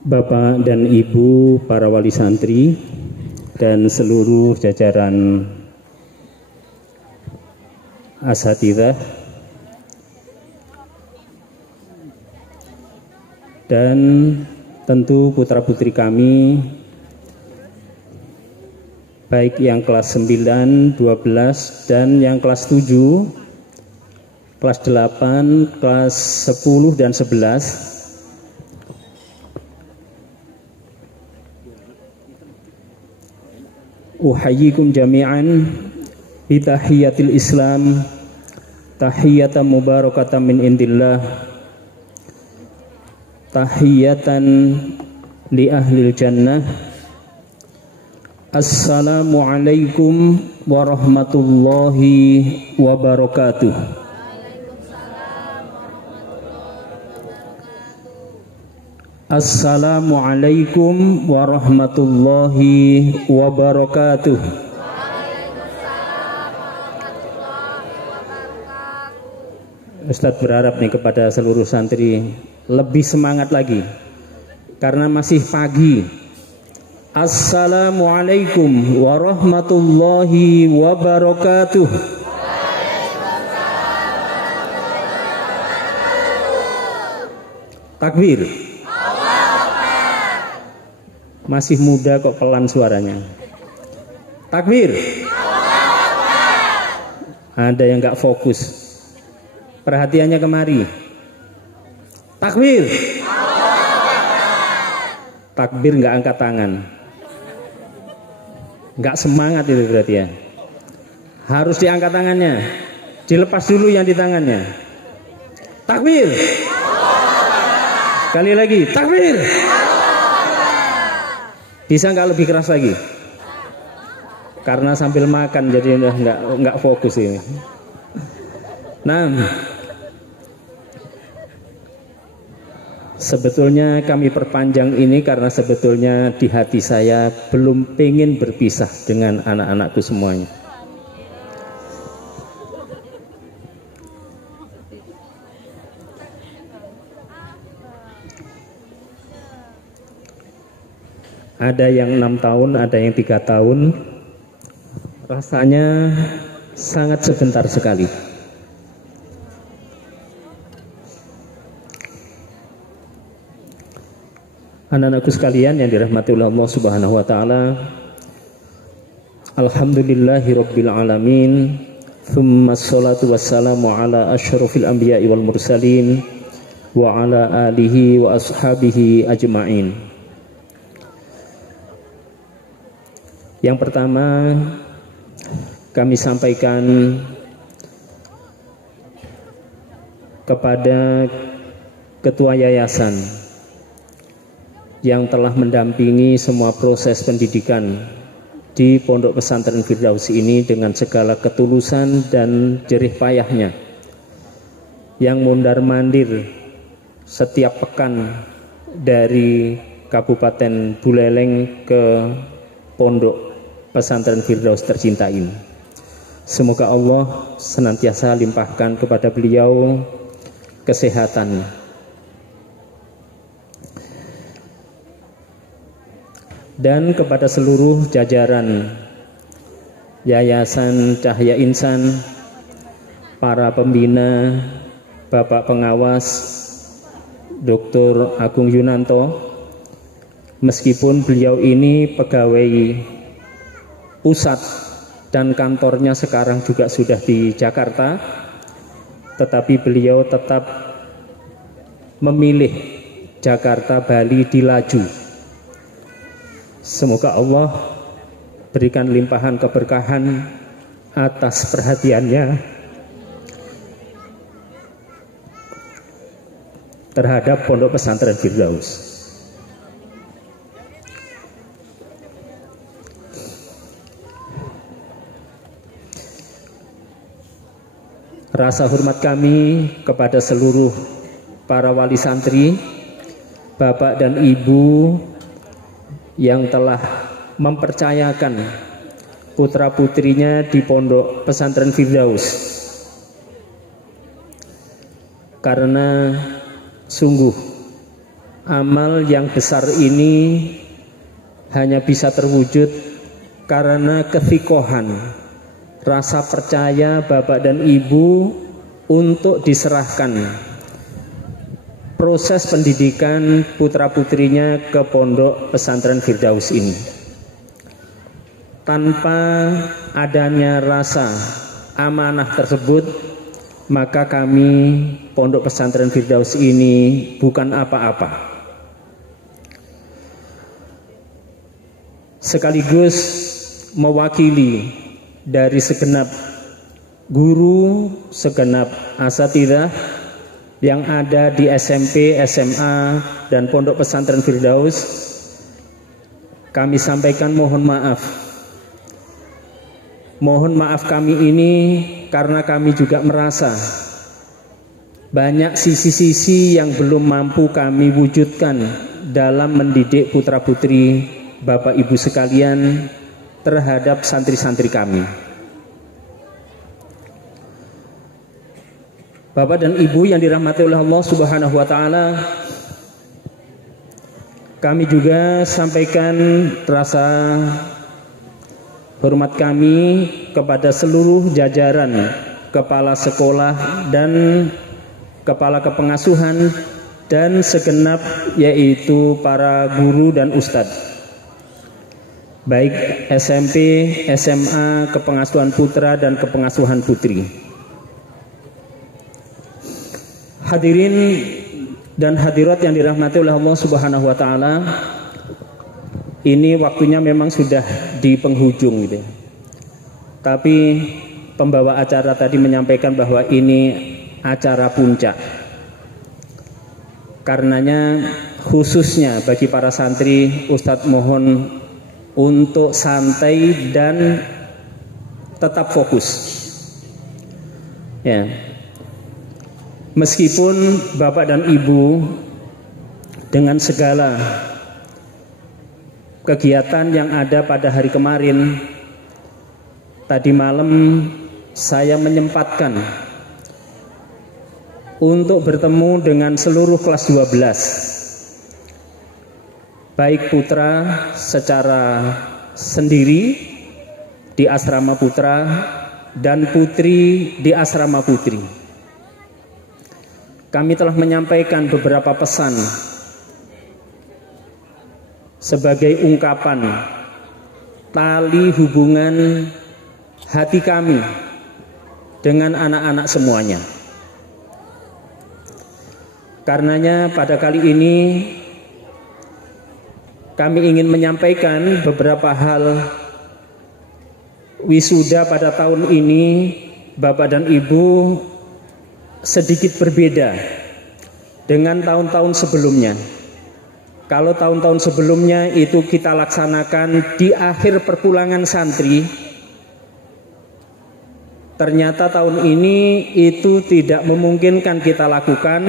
Bapak dan Ibu para wali santri dan seluruh jajaran asatidzah dan tentu putra-putri kami baik yang kelas 9, 12 dan yang kelas 7, kelas 8, kelas 10 dan 11. Uhayyikum jami'an bitahiyatil Islam, tahiyatan mubarakatan min indillah, tahiyatan li ahlil jannah. Assalamualaikum warahmatullahi wabarakatuh. Assalamualaikum warahmatullahi wabarakatuh. Ustadz berharap nih kepada seluruh santri lebih semangat lagi karena masih pagi. Assalamualaikum warahmatullahi wabarakatuh. Takbir. Masih muda kok pelan suaranya. Takbir. Ada yang nggak fokus. Perhatiannya kemari. Takbir. Takbir nggak angkat tangan. Nggak semangat itu berarti ya. Harus diangkat tangannya. Dilepas dulu yang di tangannya. Takbir. Sekali lagi. Takbir. Bisa nggak lebih keras lagi? Karena sambil makan jadi nggak fokus ini. Nah, sebetulnya kami perpanjang ini karena sebetulnya di hati saya belum pengen berpisah dengan anak-anakku semuanya. Ada yang 6 tahun, ada yang 3 tahun. Rasanya sangat sebentar sekali. Anak-anakku sekalian yang dirahmati oleh Allah Subhanahu wa taala. Alhamdulillahirabbil alamin. Tsummas shalatu wassalamu ala asyrofil anbiya'i wal mursalin wa ala alihi wa ashabihi ajma'in. Yang pertama kami sampaikan kepada Ketua Yayasan yang telah mendampingi semua proses pendidikan di Pondok Pesantren Firdaus ini dengan segala ketulusan dan jerih payahnya, yang mondar-mandir setiap pekan dari Kabupaten Buleleng ke Pondok Pesantren Firdaus tercinta ini. Semoga Allah senantiasa limpahkan kepada beliau kesehatan, dan kepada seluruh jajaran Yayasan Cahaya Insan, para pembina, Bapak Pengawas, Dr. Agung Yunanto, meskipun beliau ini pegawai pusat dan kantornya sekarang juga sudah di Jakarta, tetapi beliau tetap memilih Jakarta, Bali di Laju. Semoga Allah berikan limpahan keberkahan atas perhatiannya terhadap Pondok Pesantren Firdaus. Rasa hormat kami kepada seluruh para wali santri, Bapak dan Ibu yang telah mempercayakan putra-putrinya di Pondok Pesantren Firdaus. Karena sungguh amal yang besar ini hanya bisa terwujud karena kefikohan, rasa percaya bapak dan ibu untuk diserahkan proses pendidikan putra-putrinya ke pondok pesantren Firdaus ini. Tanpa adanya rasa amanah tersebut, maka kami pondok pesantren Firdaus ini bukan apa-apa. Sekaligus mewakili dari segenap guru, segenap asatidzah yang ada di SMP, SMA, dan pondok pesantren Firdaus, kami sampaikan mohon maaf. Mohon maaf kami ini karena kami juga merasa banyak sisi-sisi yang belum mampu kami wujudkan dalam mendidik putra-putri Bapak Ibu sekalian terhadap santri-santri kami. Bapak dan Ibu yang dirahmati oleh Allah Subhanahu wa taala, kami juga sampaikan rasa hormat kami kepada seluruh jajaran kepala sekolah dan kepala kepengasuhan dan segenap yaitu para guru dan ustadz, baik SMP, SMA, kepengasuhan putra dan kepengasuhan putri. Hadirin dan hadirat yang dirahmati oleh Allah Subhanahu wa taala, ini waktunya memang sudah di penghujung gitu. Tapi pembawa acara tadi menyampaikan bahwa ini acara puncak. Karenanya khususnya bagi para santri, Ustadz mohon untuk santai dan tetap fokus. Ya. Meskipun Bapak dan Ibu dengan segala kegiatan yang ada pada hari kemarin, tadi malam saya menyempatkan untuk bertemu dengan seluruh kelas 12, baik putra secara sendiri di asrama putra dan putri di asrama putri. Kami telah menyampaikan beberapa pesan sebagai ungkapan tali hubungan hati kami dengan anak-anak semuanya. Karenanya pada kali ini kami ingin menyampaikan beberapa hal wisuda pada tahun ini. Bapak dan Ibu sedikit berbeda dengan tahun-tahun sebelumnya. Kalau tahun-tahun sebelumnya itu kita laksanakan di akhir perpulangan santri, ternyata tahun ini itu tidak memungkinkan kita lakukan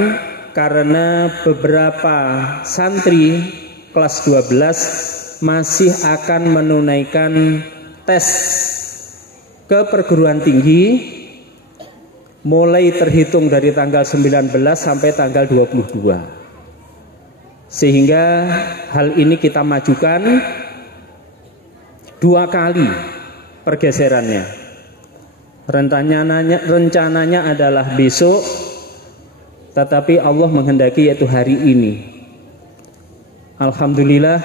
karena beberapa santri kelas 12 masih akan menunaikan tes ke perguruan tinggi mulai terhitung dari tanggal 19 sampai tanggal 22. Sehingga hal ini kita majukan 2 kali pergeserannya. Rencananya adalah besok, tetapi Allah menghendaki yaitu hari ini. Alhamdulillah,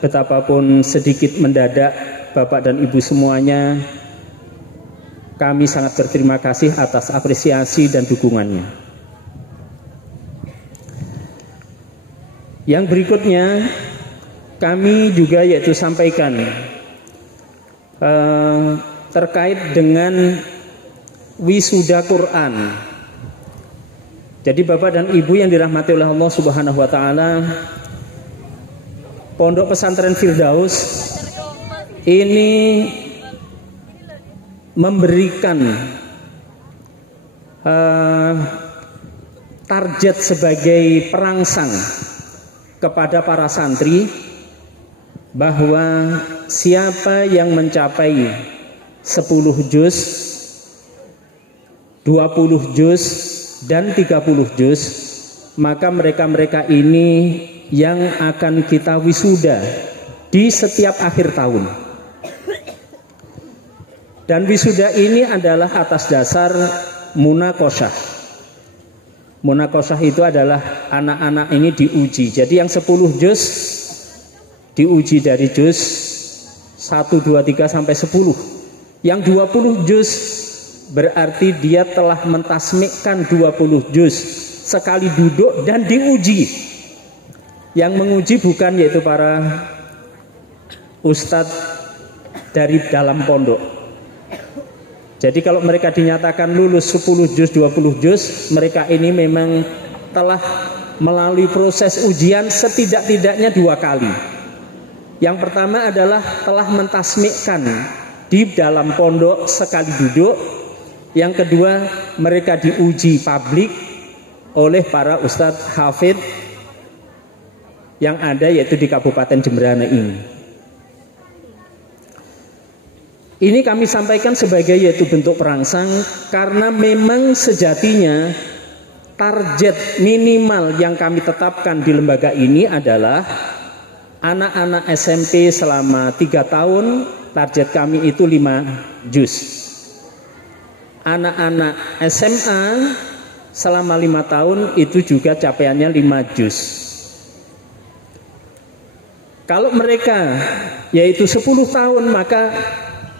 betapapun sedikit mendadak Bapak dan Ibu semuanya, kami sangat berterima kasih atas apresiasi dan dukungannya. Yang berikutnya kami juga yaitu sampaikan terkait dengan wisuda Quran. Jadi Bapak dan Ibu yang dirahmati oleh Allah Subhanahu wa taala, Pondok Pesantren Firdaus ini memberikan target sebagai perangsang kepada para santri bahwa siapa yang mencapai 10 juz, 20 juz dan 30 juz, maka mereka-mereka ini yang akan kita wisuda di setiap akhir tahun. Dan wisuda ini adalah atas dasar munaqosyah. Munaqosyah itu adalah anak-anak ini diuji. Jadi yang 10 juz diuji dari juz 1, 2, 3 sampai 10. Yang 20 juz berarti dia telah mentasmikkan 20 juz sekali duduk dan diuji. Yang menguji bukan yaitu para ustadz dari dalam pondok. Jadi kalau mereka dinyatakan lulus 10 juz, 20 juz, mereka ini memang telah melalui proses ujian setidak-tidaknya 2 kali. Yang pertama adalah telah mentasmikkan di dalam pondok sekali duduk. Yang kedua, mereka diuji publik oleh para ustadz hafidh yang ada yaitu di Kabupaten Jemberana ini. Ini kami sampaikan sebagai yaitu bentuk perangsang karena memang sejatinya target minimal yang kami tetapkan di lembaga ini adalah anak-anak SMP selama 3 tahun, target kami itu 5 juz. Anak-anak SMA selama 5 tahun itu juga capaiannya 5 juz. Kalau mereka yaitu 10 tahun, maka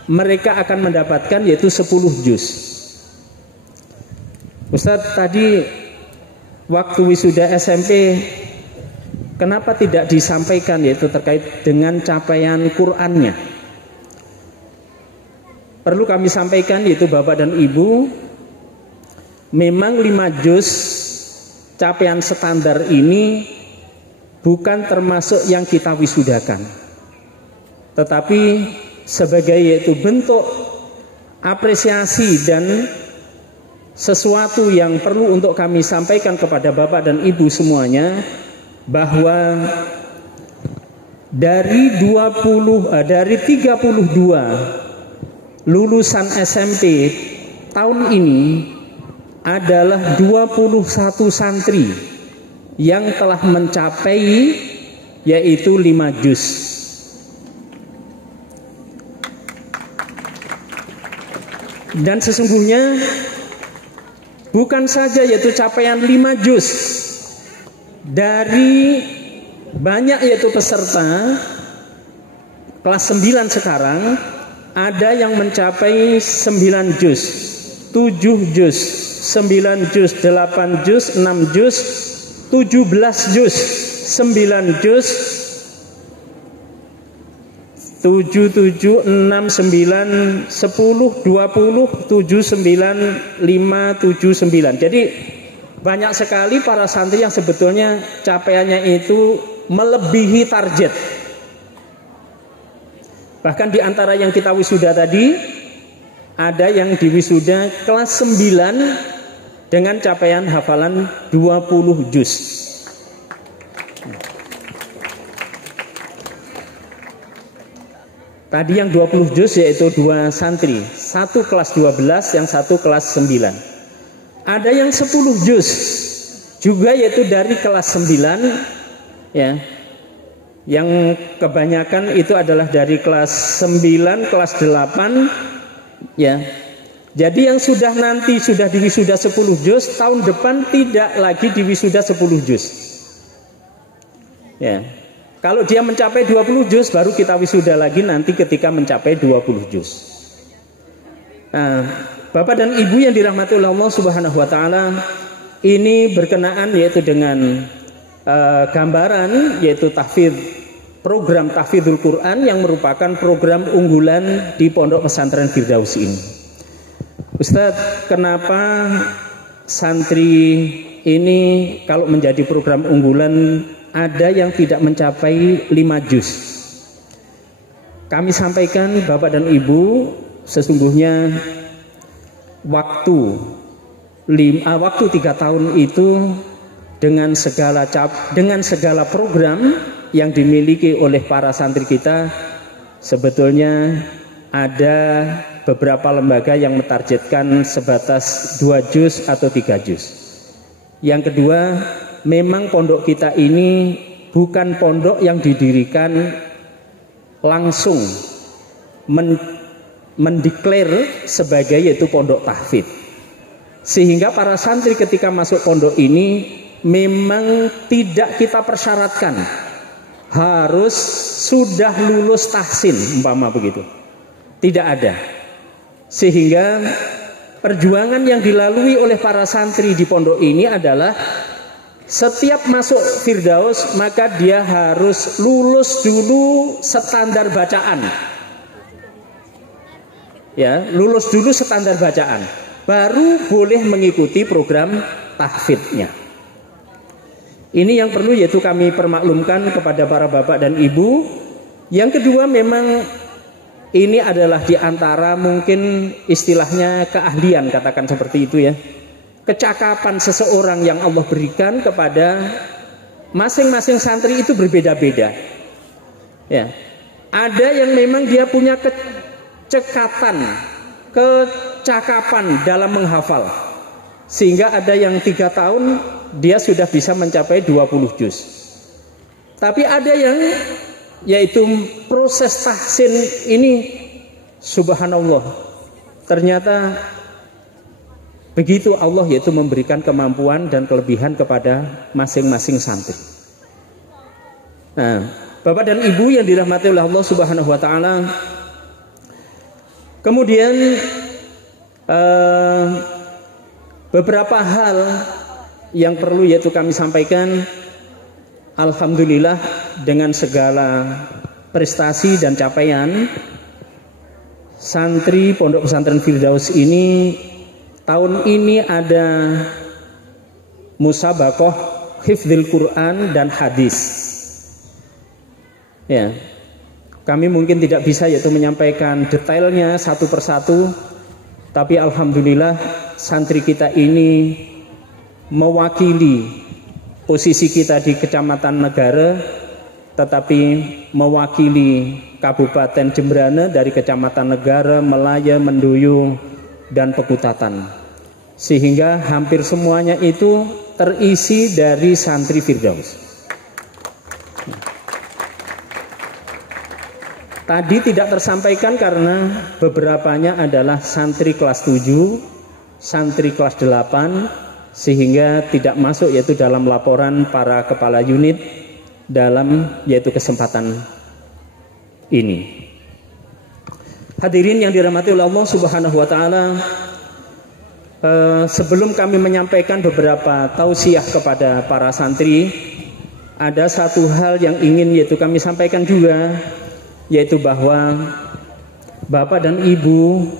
mereka akan mendapatkan yaitu 10 juz. Ustadz, tadi waktu wisuda SMP kenapa tidak disampaikan yaitu terkait dengan capaian Qur'annya? Perlu kami sampaikan yaitu Bapak dan Ibu, memang 5 juz capaian standar ini bukan termasuk yang kita wisudakan, tetapi sebagai yaitu bentuk apresiasi dan sesuatu yang perlu untuk kami sampaikan kepada Bapak dan Ibu semuanya, bahwa dari 32 lulusan SMP tahun ini adalah 21 santri yang telah mencapai yaitu 5 juz. Dan sesungguhnya bukan saja yaitu capaian 5 juz dari banyak yaitu peserta kelas 9 sekarang, ada yang mencapai 9 juz, 7 juz, 9 juz, 8 juz, 6 juz, 17 juz, 9 juz, 7, 7, 6, 9, 10, 20, 7, 9, 5, 7, 9. Jadi banyak sekali para santri yang sebetulnya capaiannya itu melebihi target. Bahkan di antara yang kita wisuda tadi, ada yang diwisuda kelas 9 dengan capaian hafalan 20 juz. Tadi yang 20 juz yaitu 2 santri, satu kelas 12, yang satu kelas 9. Ada yang 10 juz juga yaitu dari kelas 9 ya. Yang kebanyakan itu adalah dari kelas 9, kelas 8 ya. Jadi yang sudah nanti sudah diwisuda 10 juz, tahun depan tidak lagi diwisuda 10 juz. Ya. Kalau dia mencapai 20 juz baru kita wisuda lagi nanti ketika mencapai 20 juz. Nah, Bapak dan Ibu yang dirahmati oleh Allah Subhanahu wa taala, ini berkenaan yaitu dengan gambaran yaitu program tahfidzul Quran yang merupakan program unggulan di Pondok Pesantren Firdaus ini. Ustadz, kenapa santri ini kalau menjadi program unggulan ada yang tidak mencapai 5 juz? Kami sampaikan Bapak dan Ibu, sesungguhnya waktu 3 tahun itu dengan segala program yang dimiliki oleh para santri kita, sebetulnya ada beberapa lembaga yang mentargetkan sebatas 2 juz atau 3 juz. Yang kedua, memang pondok kita ini bukan pondok yang didirikan langsung mendeklar sebagai yaitu pondok tahfidz. Sehingga para santri ketika masuk pondok ini memang tidak kita persyaratkan harus sudah lulus tahsin umpama begitu. Tidak ada. Sehingga perjuangan yang dilalui oleh para santri di pondok ini adalah setiap masuk Firdaus maka dia harus lulus dulu standar bacaan. Ya, lulus dulu standar bacaan, baru boleh mengikuti program tahfidznya. Ini yang perlu yaitu kami permaklumkan kepada para bapak dan ibu. Yang kedua, memang ini adalah diantara mungkin istilahnya keahlian, katakan seperti itu ya, kecakapan seseorang yang Allah berikan kepada masing-masing santri itu berbeda-beda. Ya, ada yang memang dia punya kecakapan dalam menghafal, sehingga ada yang 3 tahun dia sudah bisa mencapai 20 juz. Tapi ada yang yaitu proses tahsin ini subhanallah, ternyata begitu Allah yaitu memberikan kemampuan dan kelebihan kepada masing-masing santri. Nah, Bapak dan Ibu yang dirahmati oleh Allah Subhanahu wa taala, kemudian beberapa hal yang perlu yaitu kami sampaikan. Alhamdulillah dengan segala prestasi dan capaian santri Pondok Pesantren Firdaus ini, tahun ini ada musabaqah hifdzil Quran dan hadis. Ya, kami mungkin tidak bisa yaitu menyampaikan detailnya satu persatu, tapi alhamdulillah santri kita ini mewakili posisi kita di Kecamatan Negara, tetapi mewakili Kabupaten Jembrana dari Kecamatan Negara, Melaya, Mendoyo, dan Pekutatan. Sehingga hampir semuanya itu terisi dari santri Firdaus. Tadi tidak tersampaikan karena beberapanya adalah santri kelas 7, santri kelas 8, sehingga tidak masuk yaitu dalam laporan para kepala unit dalam yaitu kesempatan ini. Hadirin yang dirahmati oleh Allah Subhanahu wa taala, sebelum kami menyampaikan beberapa tausiah kepada para santri, ada satu hal yang ingin yaitu kami sampaikan juga, yaitu bahwa Bapak dan Ibu,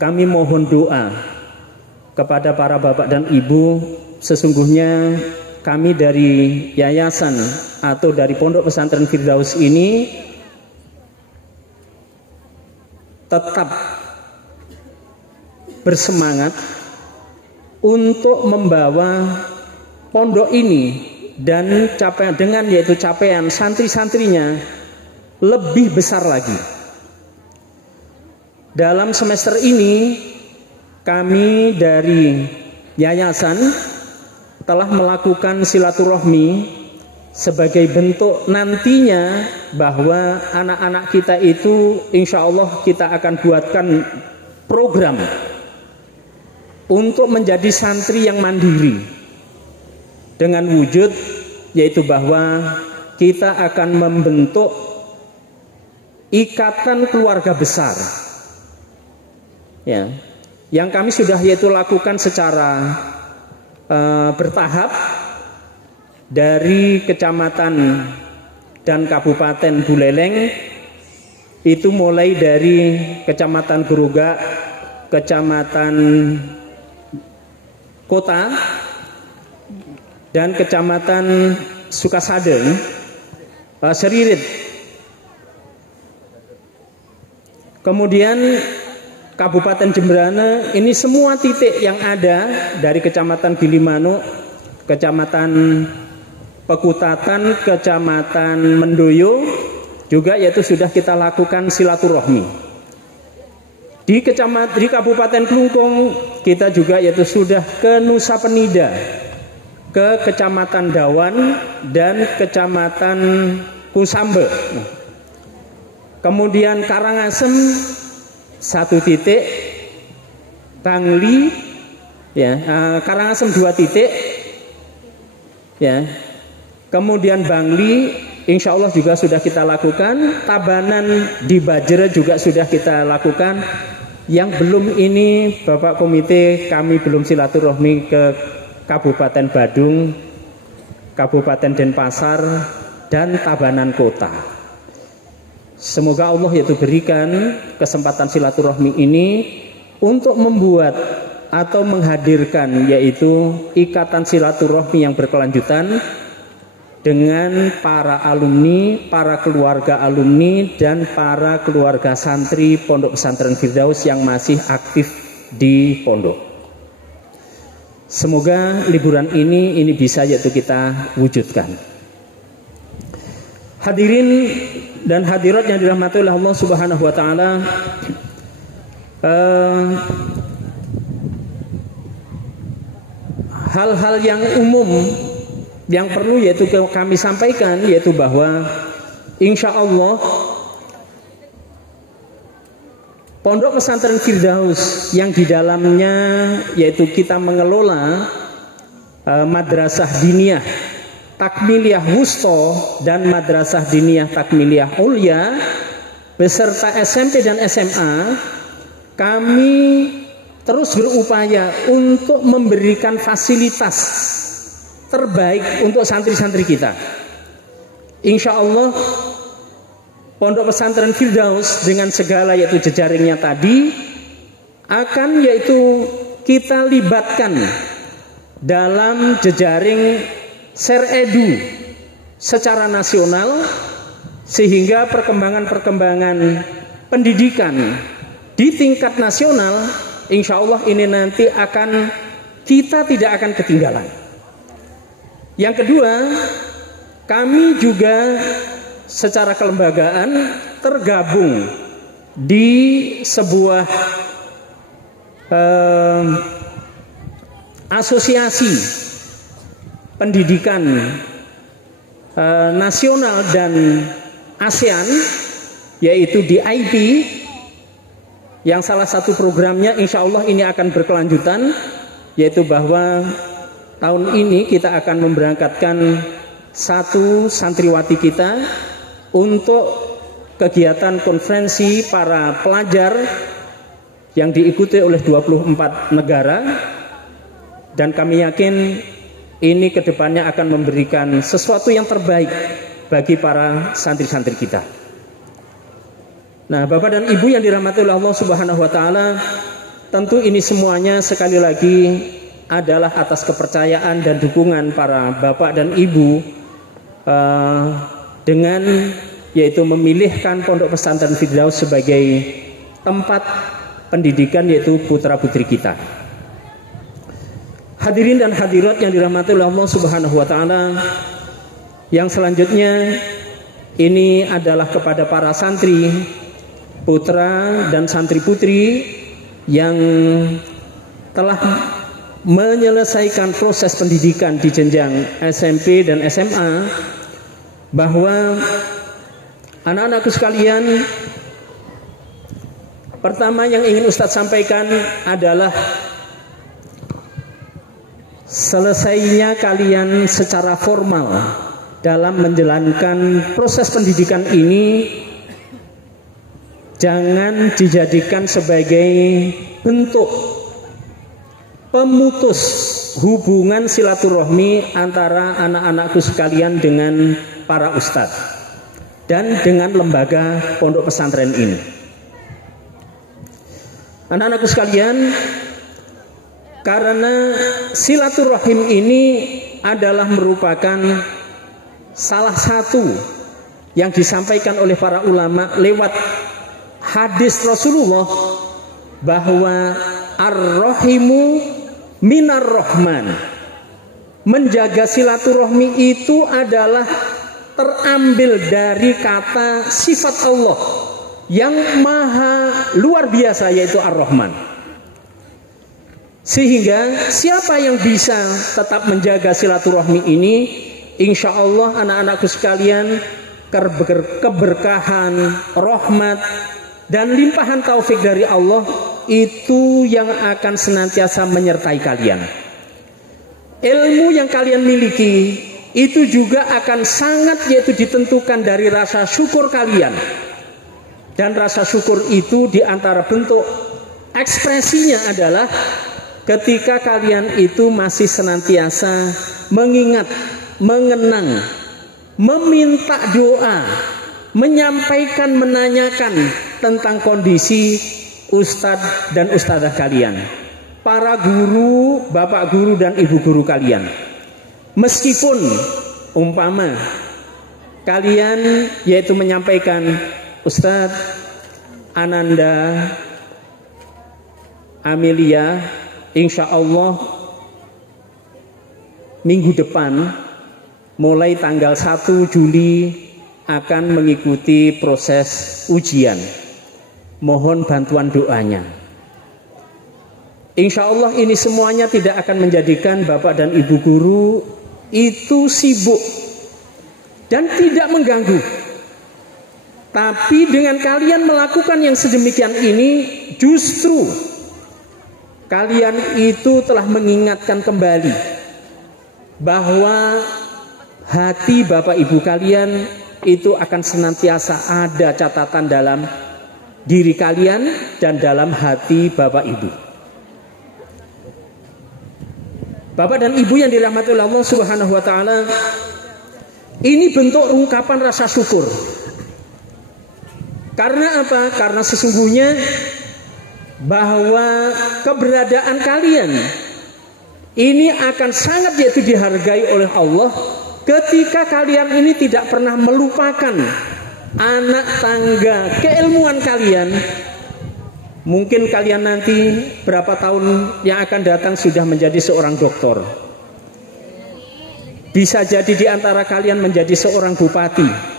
kami mohon doa kepada para bapak dan ibu. Sesungguhnya kami dari yayasan atau dari Pondok Pesantren Firdaus ini tetap bersemangat untuk membawa pondok ini dan capaian dengan yaitu capaian santri-santrinya lebih besar lagi. Dalam semester ini kami dari yayasan telah melakukan silaturahmi sebagai bentuk nantinya bahwa anak-anak kita itu insya Allah kita akan buatkan program untuk menjadi santri yang mandiri, dengan wujud yaitu bahwa kita akan membentuk ikatan keluarga besar, ya, yang kami sudah yaitu lakukan secara bertahap dari kecamatan dan kabupaten Buleleng. Itu mulai dari kecamatan Grogak, kecamatan Kota, dan kecamatan Sukasade, Seririt. Kemudian Kabupaten Jembrana, ini semua titik yang ada dari Kecamatan Gilimanuk, Kecamatan Pekutatan, Kecamatan Mendoyo juga yaitu sudah kita lakukan silaturahmi. Di Kabupaten Klungkung kita juga yaitu sudah ke Nusa Penida ke Kecamatan Dawan dan Kecamatan Kusambe. Kemudian Karangasem 1 titik, Bangli ya, Karangasem 2 titik ya. Kemudian Bangli insya Allah juga sudah kita lakukan. Tabanan di Bajre juga sudah kita lakukan. Yang belum ini Bapak Komite, kami belum silaturahmi ke Kabupaten Badung, Kabupaten Denpasar, dan Tabanan Kota. Semoga Allah yaitu berikan kesempatan silaturahmi ini untuk membuat atau menghadirkan yaitu ikatan silaturahmi yang berkelanjutan dengan para alumni, para keluarga alumni, dan para keluarga santri Pondok Pesantren Firdaus yang masih aktif di pondok. Semoga liburan ini bisa yaitu kita wujudkan. Hadirin dan hadirat yang dirahmati oleh Allah Subhanahu wa taala, hal-hal yang umum yang perlu yaitu kami sampaikan yaitu bahwa insya Allah Pondok Pesantren Firdaus yang di dalamnya yaitu kita mengelola Madrasah Diniyah Takmiliyah Wusto dan Madrasah Diniyah Takmiliyah Ulya beserta SMP dan SMA, kami terus berupaya untuk memberikan fasilitas terbaik untuk santri-santri kita. Insya Allah Pondok Pesantren Firdaus dengan segala yaitu jejaringnya tadi akan yaitu kita libatkan dalam jejaring Seredu secara nasional, sehingga perkembangan-perkembangan pendidikan di tingkat nasional insya Allah ini nanti kita tidak akan ketinggalan. Yang kedua, kami juga secara kelembagaan tergabung di sebuah asosiasi pendidikan nasional dan ASEAN, yaitu DIP, yang salah satu programnya insya Allah ini akan berkelanjutan, yaitu bahwa tahun ini kita akan memberangkatkan 1 santriwati kita untuk kegiatan konferensi para pelajar yang diikuti oleh 24 negara, dan kami yakin ini kedepannya akan memberikan sesuatu yang terbaik bagi para santri-santri kita. Nah, Bapak dan Ibu yang dirahmati oleh Allah Subhanahu wa taala, tentu ini semuanya sekali lagi adalah atas kepercayaan dan dukungan para Bapak dan Ibu dengan yaitu memilihkan Pondok Pesantren Firdaus sebagai tempat pendidikan yaitu putra-putri kita. Hadirin dan hadirat yang dirahmati oleh Allah Subhanahu wa taala, yang selanjutnya ini adalah kepada para santri, putra dan santri putri yang telah menyelesaikan proses pendidikan di jenjang SMP dan SMA, bahwa anak-anakku sekalian, pertama yang ingin Ustadz sampaikan adalah selesainya kalian secara formal dalam menjalankan proses pendidikan ini jangan dijadikan sebagai bentuk pemutus hubungan silaturahmi antara anak-anakku sekalian dengan para ustadz dan dengan lembaga pondok pesantren ini. Anak-anakku sekalian, karena silaturahim ini adalah merupakan salah satu yang disampaikan oleh para ulama lewat hadis Rasulullah bahwa ar-rahimu minar rahman, menjaga silaturahmi itu adalah terambil dari kata sifat Allah yang maha luar biasa, yaitu ar-rahman. Sehingga siapa yang bisa tetap menjaga silaturahmi ini, insya Allah anak-anakku sekalian, keberkahan, rahmat, dan limpahan taufik dari Allah itu yang akan senantiasa menyertai kalian. Ilmu yang kalian miliki itu juga akan sangat yaitu ditentukan dari rasa syukur kalian. Dan rasa syukur itu diantara bentuk ekspresinya adalah ketika kalian itu masih senantiasa mengingat, mengenang, meminta doa, menyampaikan, menanyakan tentang kondisi ustadz dan ustadzah kalian, para guru, bapak guru dan ibu guru kalian. Meskipun umpama kalian yaitu menyampaikan, Ustadz Ananda Amelia, insya Allah minggu depan mulai tanggal 1 Juli akan mengikuti proses ujian. Mohon bantuan doanya. Insya Allah ini semuanya tidak akan menjadikan bapak dan ibu guru itu sibuk dan tidak mengganggu. Tapi dengan kalian melakukan yang sedemikian ini, justru kalian itu telah mengingatkan kembali bahwa hati bapak ibu kalian itu akan senantiasa ada catatan dalam diri kalian dan dalam hati bapak ibu. Bapak dan ibu yang dirahmati oleh Allah Subhanahu wa taala, ini bentuk ungkapan rasa syukur. Karena apa? Karena sesungguhnya bahwa keberadaan kalian ini akan sangat yaitu dihargai oleh Allah ketika kalian ini tidak pernah melupakan anak tangga keilmuan kalian. Mungkin kalian nanti berapa tahun yang akan datang sudah menjadi seorang doktor. Bisa jadi di antara kalian menjadi seorang bupati.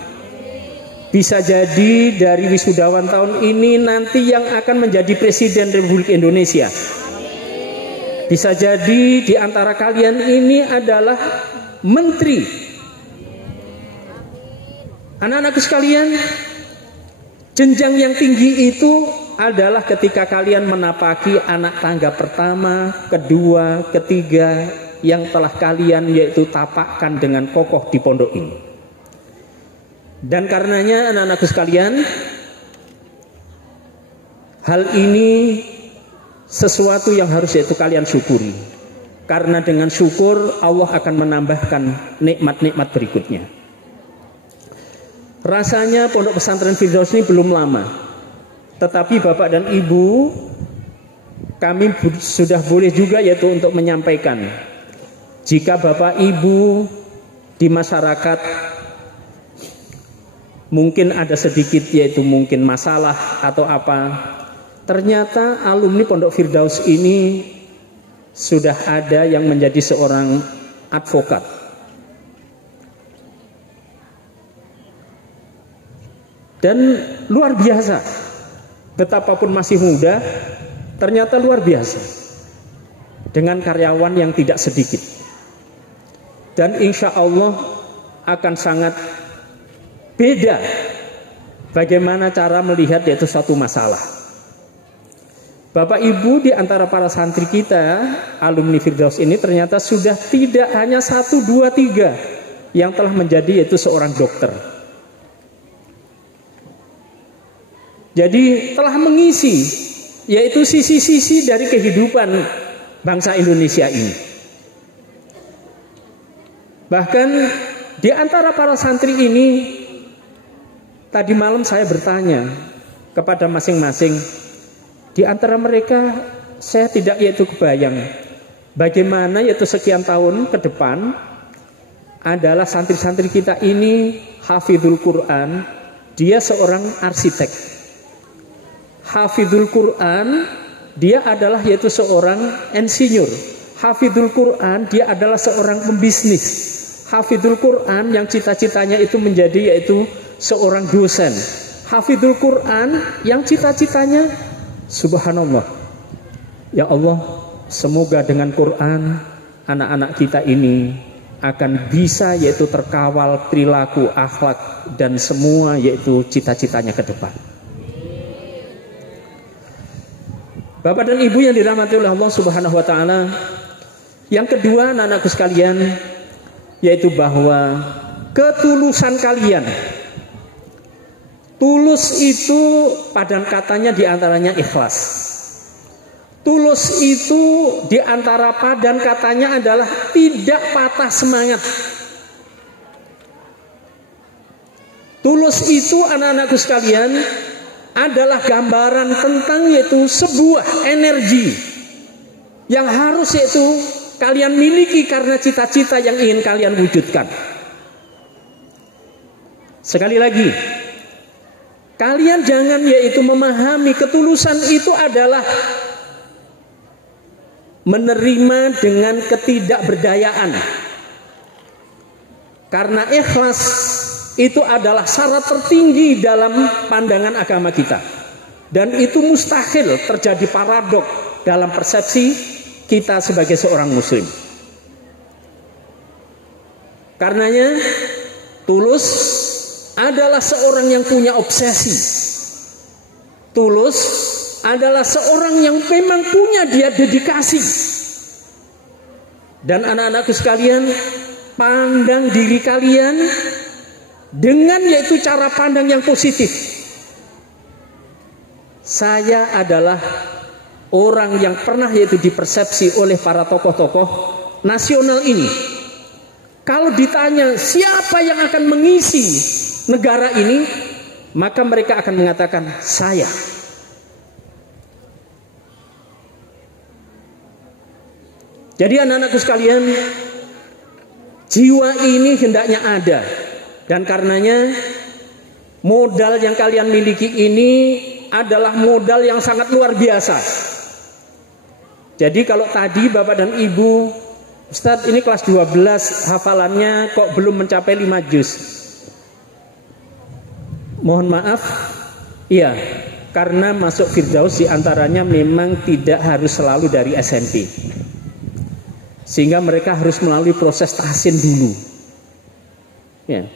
Bisa jadi dari wisudawan tahun ini nanti yang akan menjadi Presiden Republik Indonesia. Bisa jadi di antara kalian ini adalah menteri. Anak-anakku sekalian, jenjang yang tinggi itu adalah ketika kalian menapaki anak tangga pertama, kedua, ketiga yang telah kalian yaitu tapakkan dengan kokoh di pondok ini. Dan karenanya anak-anakku sekalian, hal ini sesuatu yang harus yaitu kalian syukuri. Karena dengan syukur Allah akan menambahkan nikmat-nikmat berikutnya. Rasanya Pondok Pesantren Firdaus ini belum lama, tetapi Bapak dan Ibu, kami sudah boleh juga yaitu untuk menyampaikan, jika Bapak Ibu di masyarakat mungkin ada sedikit yaitu mungkin masalah atau apa, ternyata alumni Pondok Firdaus ini sudah ada yang menjadi seorang advokat. Dan luar biasa, betapapun masih muda, ternyata luar biasa dengan karyawan yang tidak sedikit. Dan insya Allah akan sangat beda bagaimana cara melihat yaitu suatu masalah. Bapak Ibu di antara para santri kita, alumni Firdaus ini ternyata sudah tidak hanya 1, 2, 3 yang telah menjadi yaitu seorang dokter. Jadi telah mengisi yaitu sisi-sisi dari kehidupan bangsa Indonesia ini. Bahkan di antara para santri ini, tadi malam saya bertanya kepada masing-masing, di antara mereka saya tidak yaitu kebayang bagaimana yaitu sekian tahun ke depan adalah santri-santri kita ini hafidhul Quran, dia seorang arsitek. Hafidhul Quran, dia adalah yaitu seorang insinyur. Hafidhul Quran, dia adalah seorang pembisnis. Hafidhul Quran yang cita-citanya itu menjadi yaitu seorang dosen. Hafidhul Quran yang cita-citanya, subhanallah, ya Allah, Semoga dengan Quran anak-anak kita ini akan bisa yaitu terkawal perilaku, akhlak dan semua yaitu cita-citanya ke depan. Bapak dan Ibu yang dirahmati oleh Allah Subhanahu wa taala, yang kedua anak-anakku sekalian, yaitu bahwa ketulusan kalian. Tulus itu padan katanya diantaranya ikhlas. Tulus itu diantara padan katanya adalah tidak patah semangat. Tulus itu anak-anakku sekalian adalah gambaran tentang yaitu sebuah energi yang harus yaitu kalian miliki karena cita-cita yang ingin kalian wujudkan. Sekali lagi, kalian jangan yaitu memahami ketulusan itu adalah menerima dengan ketidakberdayaan. Karena ikhlas itu adalah syarat tertinggi dalam pandangan agama kita. Dan itu mustahil terjadi paradok dalam persepsi kita sebagai seorang muslim. Karenanya tulus adalah seorang yang punya obsesi. Tulus adalah seorang yang memang punya dia dedikasi. Dan anak-anakku sekalian, pandang diri kalian dengan yaitu cara pandang yang positif. Saya adalah orang yang pernah yaitu dipersepsi oleh para tokoh-tokoh nasional ini. Kalau ditanya siapa yang akan mengisi negara ini, maka mereka akan mengatakan saya. Jadi anak-anakku sekalian, jiwa ini hendaknya ada. Dan karenanya modal yang kalian miliki ini adalah modal yang sangat luar biasa. Jadi kalau tadi Bapak dan Ibu, Ustadz ini kelas 12 hafalannya kok belum mencapai 5 juz. Mohon maaf, iya, karena masuk Firdaus diantaranya memang tidak harus selalu dari SMP. Sehingga mereka harus melalui proses tahsin dulu. Ya.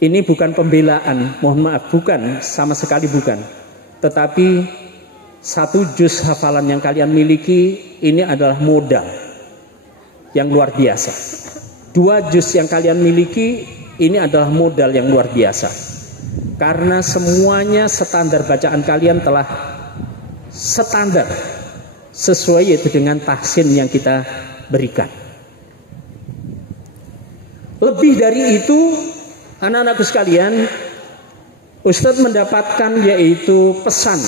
Ini bukan pembelaan, mohon maaf, bukan, sama sekali bukan. Tetapi 1 juz hafalan yang kalian miliki ini adalah modal yang luar biasa. 2 juz yang kalian miliki ini adalah modal yang luar biasa. Karena semuanya standar bacaan kalian telah standar sesuai yaitu dengan tahsin yang kita berikan. Lebih dari itu, anak-anakku sekalian, Ustadz mendapatkan yaitu pesan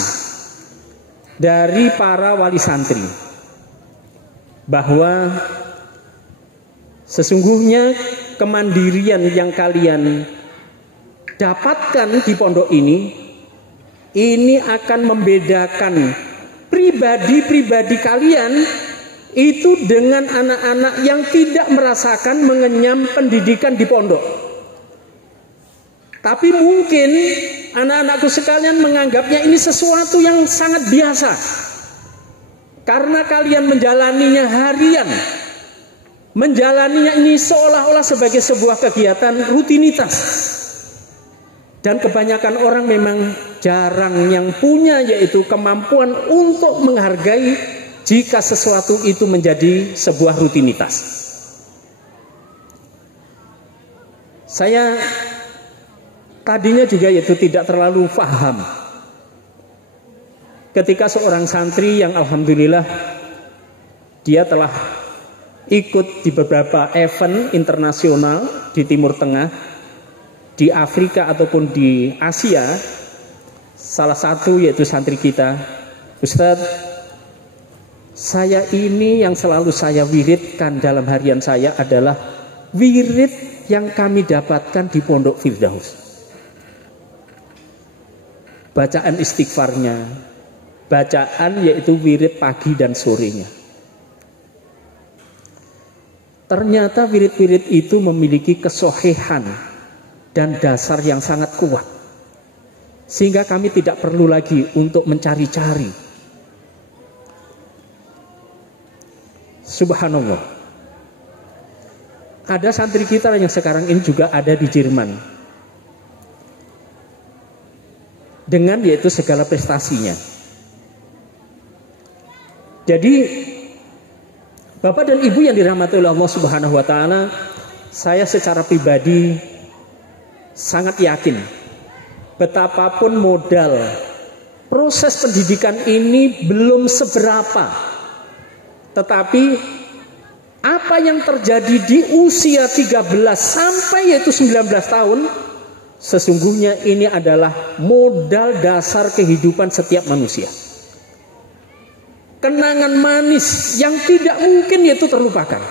dari para wali santri bahwa sesungguhnya kemandirian yang kalian dapatkan di pondok ini akan membedakan pribadi-pribadi kalian itu dengan anak-anak yang tidak merasakan mengenyam pendidikan di pondok. Tapi mungkin anak-anakku sekalian menganggapnya ini sesuatu yang sangat biasa. Karena kalian menjalaninya harian. Menjalaninya ini seolah-olah sebagai sebuah kegiatan rutinitas. Dan kebanyakan orang memang jarang yang punya yaitu kemampuan untuk menghargai jika sesuatu itu menjadi sebuah rutinitas. Saya tadinya juga yaitu tidak terlalu paham ketika seorang santri yang alhamdulillah dia telah ikut di beberapa event internasional di Timur Tengah, di Afrika ataupun di Asia. Salah satu yaitu santri kita, Ustadz, saya ini yang selalu saya wiridkan dalam harian saya adalah wirid yang kami dapatkan di Pondok Firdaus. Bacaan istighfarnya, bacaan yaitu wirid pagi dan sorenya. Ternyata wirid-wirid itu memiliki kesohihan dan dasar yang sangat kuat. Sehingga kami tidak perlu lagi untuk mencari-cari. Subhanallah. Ada santri kita yang sekarang ini juga ada di Jerman. Dengan yaitu segala prestasinya. Jadi Bapak dan Ibu yang dirahmati oleh Allah Subhanahu wa taala, saya secara pribadi sangat yakin betapapun modal proses pendidikan ini belum seberapa, tetapi apa yang terjadi di usia 13 sampai yaitu 19 tahun, sesungguhnya ini adalah modal dasar kehidupan setiap manusia. Kenangan manis yang tidak mungkin yaitu terlupakan.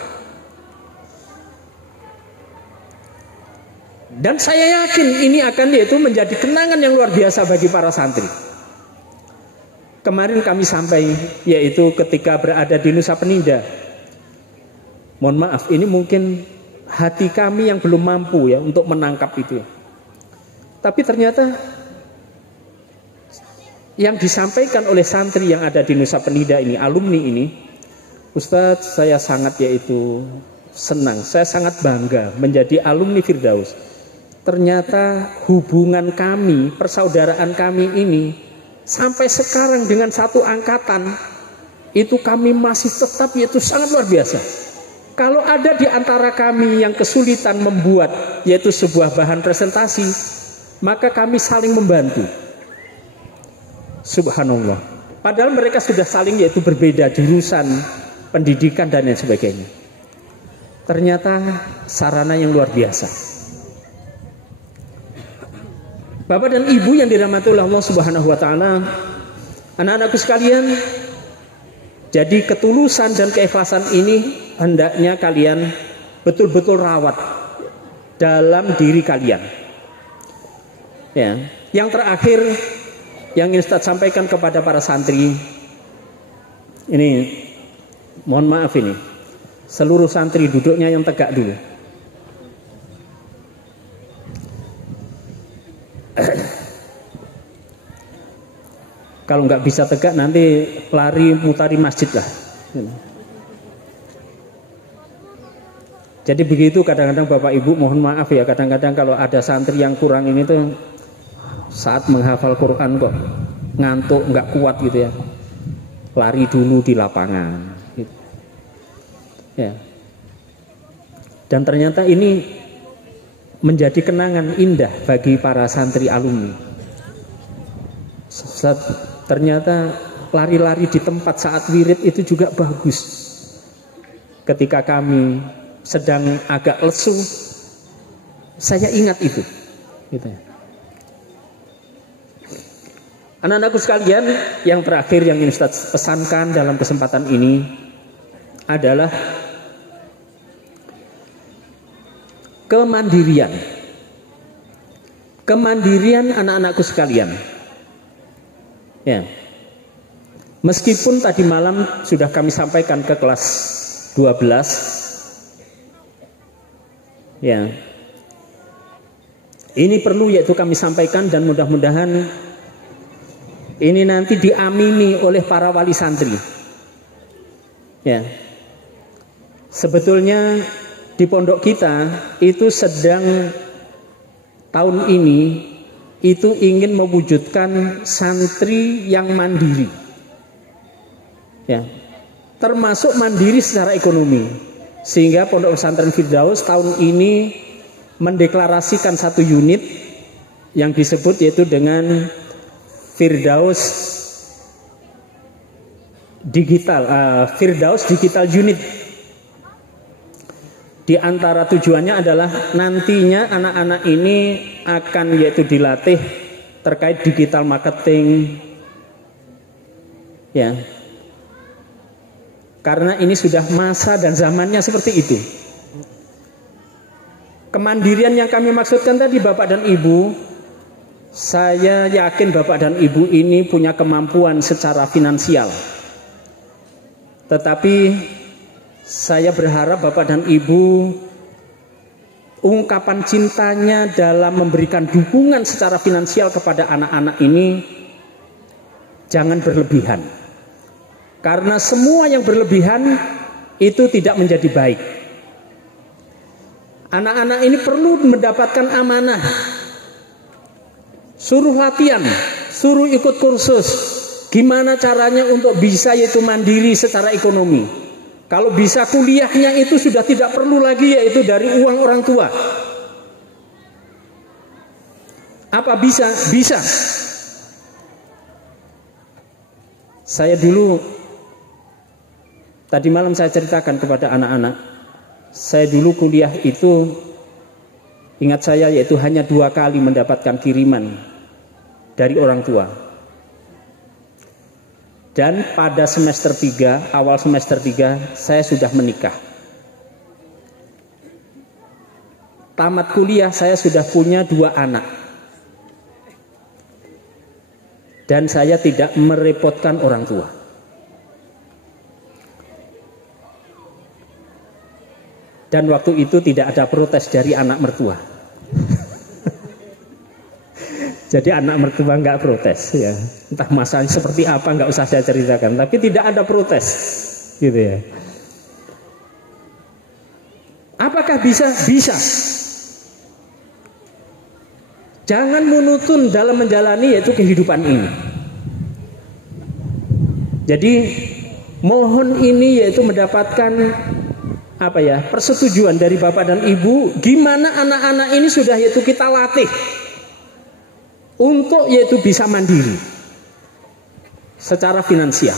Dan saya yakin ini akan yaitu menjadi kenangan yang luar biasa bagi para santri. Kemarin kami sampai yaitu ketika berada di Nusa Penida. Mohon maaf, ini mungkin hati kami yang belum mampu ya untuk menangkap itu. Tapi ternyata yang disampaikan oleh santri yang ada di Nusa Penida ini, alumni ini, Ustadz, saya sangat yaitu senang, saya sangat bangga menjadi alumni Firdaus. Ternyata hubungan kami, persaudaraan kami ini sampai sekarang dengan satu angkatan itu kami masih tetap yaitu sangat luar biasa. Kalau ada di antara kami yang kesulitan membuat yaitu sebuah bahan presentasi, maka kami saling membantu. Subhanallah. Padahal mereka sudah saling yaitu berbeda jurusan, pendidikan dan lain sebagainya. Ternyata sarana yang luar biasa. Bapak dan Ibu yang dirahmati oleh Allah Subhanahu wa taala, anak-anakku sekalian, jadi ketulusan dan keikhlasan ini hendaknya kalian betul-betul rawat dalam diri kalian. Ya, yang terakhir yang ingin Ustaz sampaikan kepada para santri, ini mohon maaf ini, seluruh santri duduknya yang tegak dulu. Kalau nggak bisa tegak nanti lari mutari masjid lah. Jadi begitu kadang-kadang Bapak Ibu mohon maaf ya, kadang-kadang kalau ada santri yang kurang ini tuh saat menghafal Quran kok ngantuk nggak kuat gitu ya, lari dulu di lapangan gitu. Ya. Dan ternyata ini menjadi kenangan indah bagi para santri alumni. Ternyata lari-lari di tempat saat wirid itu juga bagus. Ketika kami sedang agak lesu, saya ingat itu gitu ya. Anak-anakku sekalian, yang terakhir yang ingin Ustaz pesankan dalam kesempatan ini adalah kemandirian. Kemandirian anak-anakku sekalian. Ya. Meskipun tadi malam sudah kami sampaikan ke kelas 12. Ya. Ini perlu yaitu kami sampaikan dan mudah-mudahan ini nanti diamini oleh para wali santri. Ya. Sebetulnya di pondok kita itu sedang tahun ini itu ingin mewujudkan santri yang mandiri. Ya. Termasuk mandiri secara ekonomi. Sehingga Pondok Pesantren Firdaus tahun ini mendeklarasikan satu unit yang disebut yaitu dengan Firdaus Digital Unit. Di antara tujuannya adalah nantinya anak-anak ini akan yaitu dilatih terkait digital marketing. Ya. Karena ini sudah masa dan zamannya seperti itu. Kemandirian yang kami maksudkan tadi Bapak dan Ibu, saya yakin Bapak dan Ibu ini punya kemampuan secara finansial. Tetapi saya berharap Bapak dan Ibu ungkapan cintanya dalam memberikan dukungan secara finansial kepada anak-anak ini jangan berlebihan. Karena semua yang berlebihan itu tidak menjadi baik. Anak-anak ini perlu mendapatkan amanah. Suruh latihan, suruh ikut kursus. Gimana caranya untuk bisa yaitu mandiri secara ekonomi. Kalau bisa kuliahnya itu sudah tidak perlu lagi yaitu dari uang orang tua. Apa bisa? Bisa. Saya dulu, tadi malam saya ceritakan kepada anak-anak, saya dulu kuliah itu, ingat saya yaitu hanya 2 kali mendapatkan kiriman dari orang tua. Dan pada semester 3, awal semester 3, saya sudah menikah. Tamat kuliah saya sudah punya 2 anak. Dan saya tidak merepotkan orang tua. Dan waktu itu tidak ada protes dari anak mertua. Jadi anak mertua nggak protes ya. Entah masalah seperti apa nggak usah saya ceritakan. Tapi tidak ada protes, gitu ya. Apakah bisa? Bisa. Jangan monoton dalam menjalani yaitu kehidupan ini. Jadi mohon ini yaitu mendapatkan persetujuan dari bapak dan ibu. Gimana anak-anak ini sudah yaitu kita latih untuk yaitu bisa mandiri secara finansial.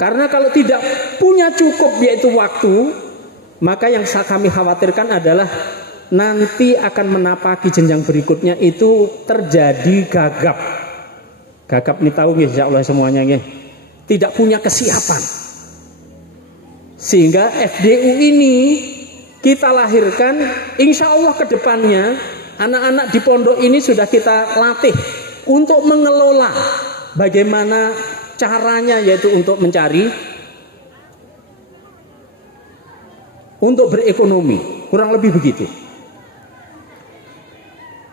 Karena kalau tidak punya cukup yaitu waktu, maka yang kami khawatirkan adalah nanti akan menapaki jenjang berikutnya itu terjadi gagap. Gagap ini tahu nggih insyaallah semuanya nggih. Tidak punya kesiapan. Sehingga FDU ini kita lahirkan, insya Allah ke depannya anak-anak di pondok ini sudah kita latih untuk mengelola bagaimana caranya yaitu untuk mencari, untuk berekonomi, kurang lebih begitu.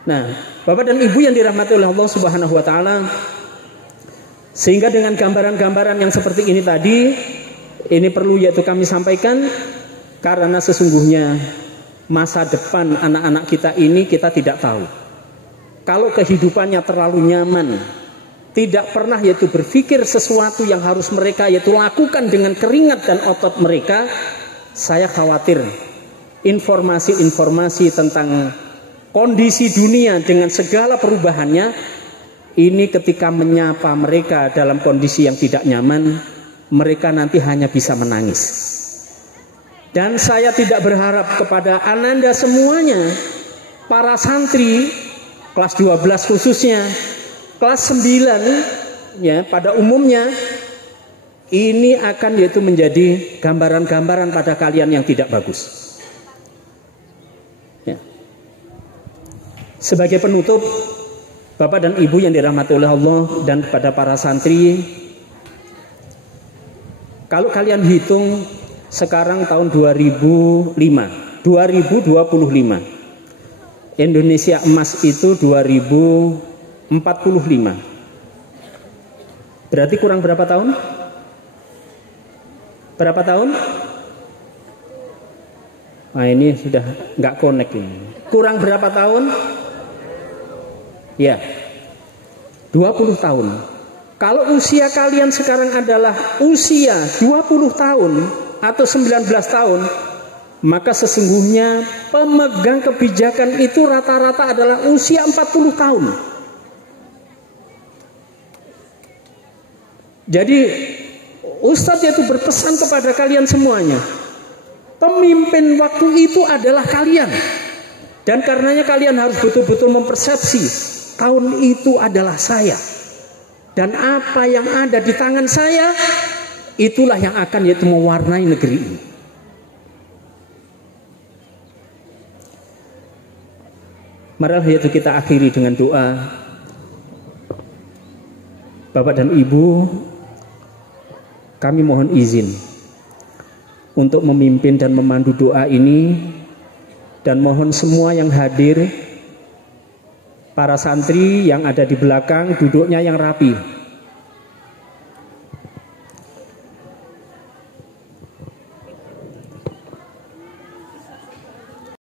Nah, Bapak dan Ibu yang dirahmati oleh Allah Subhanahu wa taala, sehingga dengan gambaran-gambaran yang seperti ini tadi, ini perlu yaitu kami sampaikan karena sesungguhnya masa depan anak-anak kita ini kita tidak tahu. Kalau kehidupannya terlalu nyaman, tidak pernah yaitu berpikir sesuatu yang harus mereka yaitu lakukan dengan keringat dan otot mereka, saya khawatir informasi-informasi tentang kondisi dunia dengan segala perubahannya ini ketika menyapa mereka dalam kondisi yang tidak nyaman, mereka nanti hanya bisa menangis. Dan saya tidak berharap kepada ananda semuanya, para santri kelas 12 khususnya, kelas 9 ya pada umumnya, ini akan yaitu menjadi gambaran-gambaran pada kalian yang tidak bagus. Ya. Sebagai penutup, Bapak dan Ibu yang dirahmati oleh Allah dan kepada para santri, kalau kalian hitung sekarang tahun 2025, Indonesia emas itu 2045. Berarti kurang berapa tahun? Berapa tahun? Nah ini sudah nggak connect ini. Kurang berapa tahun? Ya, 20 tahun. Kalau usia kalian sekarang adalah usia 20 tahun atau 19 tahun, maka sesungguhnya pemegang kebijakan itu rata-rata adalah usia 40 tahun. Jadi Ustadz itu berpesan kepada kalian semuanya, pemimpin waktu itu adalah kalian. Dan karenanya kalian harus betul-betul mempersepsi, tahun itu adalah saya. Dan apa yang ada di tangan saya, itulah yang akan yaitu mewarnai negeri ini. Marilah yaitu kita akhiri dengan doa. Bapak dan Ibu, kami mohon izin untuk memimpin dan memandu doa ini, dan mohon semua yang hadir, para santri yang ada di belakang duduknya yang rapi,